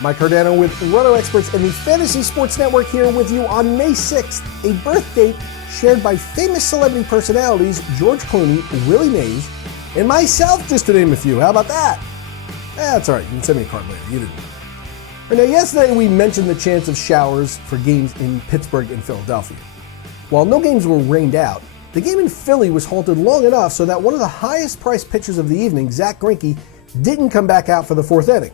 Mike Cardano with Roto Experts and the Fantasy Sports Network here with you on May 6th, a birth date shared by famous celebrity personalities George Clooney, Willie Mays, and myself, just to name a few. How about that? That's all right. You can send me a card later. You didn't know. Now, yesterday we mentioned the chance of showers for games in Pittsburgh and Philadelphia. While no games were rained out, the game in Philly was halted long enough so that one of the highest priced pitchers of the evening, Zach Greinke, didn't come back out for the fourth inning.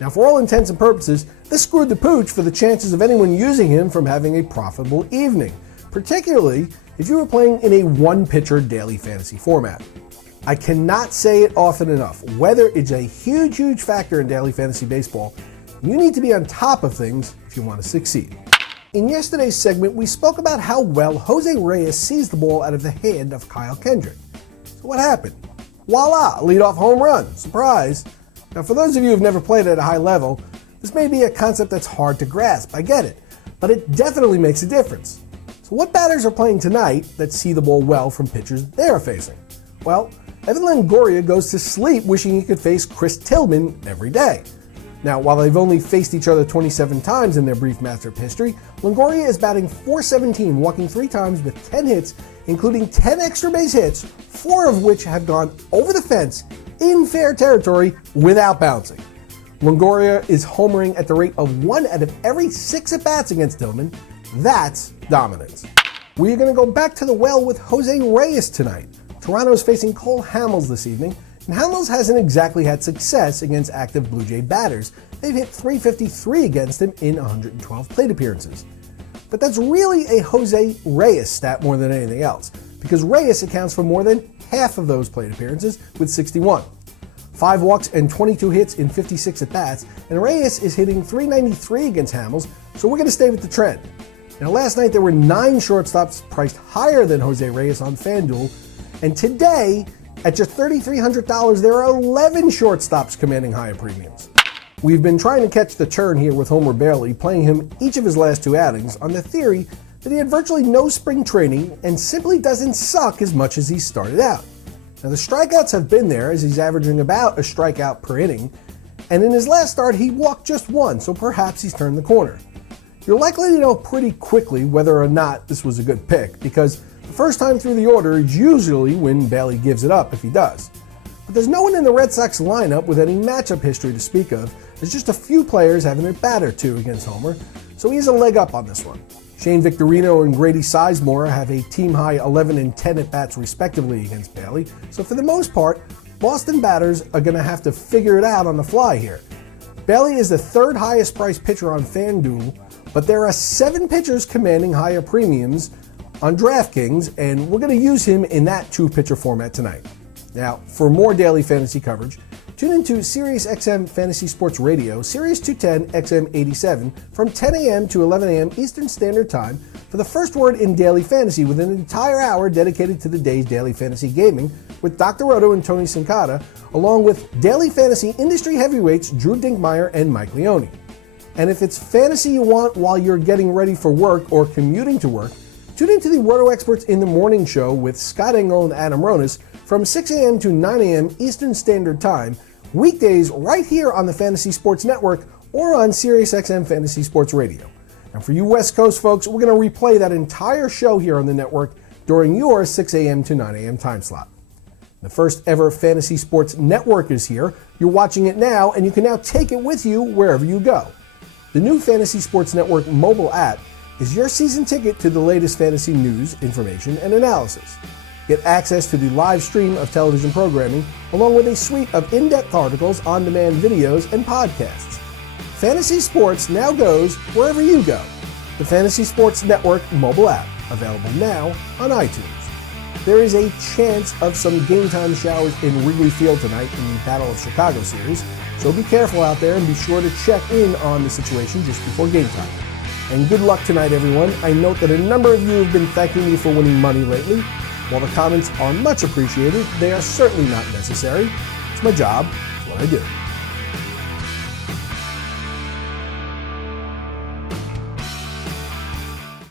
Now, for all intents and purposes, this screwed the pooch for the chances of anyone using him from having a profitable evening, particularly if you were playing in a one-pitcher daily fantasy format. I cannot say it often enough. Weather is a huge factor in daily fantasy baseball. You need to be on top of things if you want to succeed. In yesterday's segment, we spoke about how well Jose Reyes seized the ball out of the hand of Kyle Kendrick. So what happened? Voila, leadoff home run. Surprise. Now, for those of you who've never played at a high level, this may be a concept that's hard to grasp. I get it. But it definitely makes a difference. So what batters are playing tonight that see the ball well from pitchers they are facing? Well, Evan Longoria goes to sleep wishing he could face Chris Tillman every day. Now, while they've only faced each other 27 times in their brief matchup history, Longoria is batting .417, walking 3 times with 10 hits, including 10 extra base hits, 4 of which have gone over the fence in fair territory without bouncing. Longoria is homering at the rate of 1 out of every 6 at-bats against Tillman. That's dominance. We're going to go back to the well with Jose Reyes tonight. Toronto is facing Cole Hamels this evening, and Hamels hasn't exactly had success against active Blue Jay batters. They've hit .353 against him in 112 plate appearances. But that's really a Jose Reyes stat more than anything else, because Reyes accounts for more than half of those plate appearances with 61. 5 walks and 22 hits in 56 at-bats, and Reyes is hitting .393 against Hamels, so we're going to stay with the trend. Now, last night there were 9 shortstops priced higher than Jose Reyes on FanDuel, and today, at just $3,300, there are 11 shortstops commanding higher premiums. We've been trying to catch the turn here with Homer Bailey, playing him each of his last 2 outings on the theory that he had virtually no spring training and simply doesn't suck as much as he started out. Now, the strikeouts have been there, as he's averaging about a strikeout per inning, and in his last start he walked just 1, so perhaps he's turned the corner. You're likely to know pretty quickly whether or not this was a good pick, because the first time through the order is usually when Bailey gives it up if he does. But there's no one in the Red Sox lineup with any matchup history to speak of. There's just a few players having a bat or 2 against Homer, so he has a leg up on this one. Shane Victorino and Grady Sizemore have a team-high 11 and 10 at-bats respectively against Bailey, so for the most part, Boston batters are going to have to figure it out on the fly here. Bailey is the 3rd highest priced pitcher on FanDuel, but there are 7 pitchers commanding higher premiums on DraftKings, and we're going to use him in that 2-pitcher format tonight. Now, for more daily fantasy coverage, tune into SiriusXM Fantasy Sports Radio, Sirius 210 XM87 from 10 a.m. to 11 a.m. Eastern Standard Time for the first word in daily fantasy with an entire hour dedicated to the day's daily fantasy gaming with Dr. Roto and Tony Sincata, along with daily fantasy industry heavyweights Drew Dinkmeyer and Mike Leone. And if it's fantasy you want while you're getting ready for work or commuting to work, tune into the Roto Experts in the Morning Show with Scott Engel and Adam Ronis from 6 a.m. to 9 a.m. Eastern Standard Time, weekdays right here on the Fantasy Sports Network or on SiriusXM Fantasy Sports Radio. And for you West Coast folks, we're going to replay that entire show here on the network during your 6 a.m. to 9 a.m. time slot. The first ever Fantasy Sports Network is here. You're watching it now, and you can now take it with you wherever you go. The new Fantasy Sports Network mobile app is your season ticket to the latest fantasy news, information, and analysis. Get access to the live stream of television programming, along with a suite of in-depth articles, on-demand videos, and podcasts. Fantasy Sports now goes wherever you go. The Fantasy Sports Network mobile app, available now on iTunes. There is a chance of some game-time showers in Wrigley Field tonight in the Battle of Chicago series, so be careful out there and be sure to check in on the situation just before game time. And good luck tonight, everyone. I note that a number of you have been thanking me for winning money lately. While the comments are much appreciated, they are certainly not necessary. It's my job. It's what I do.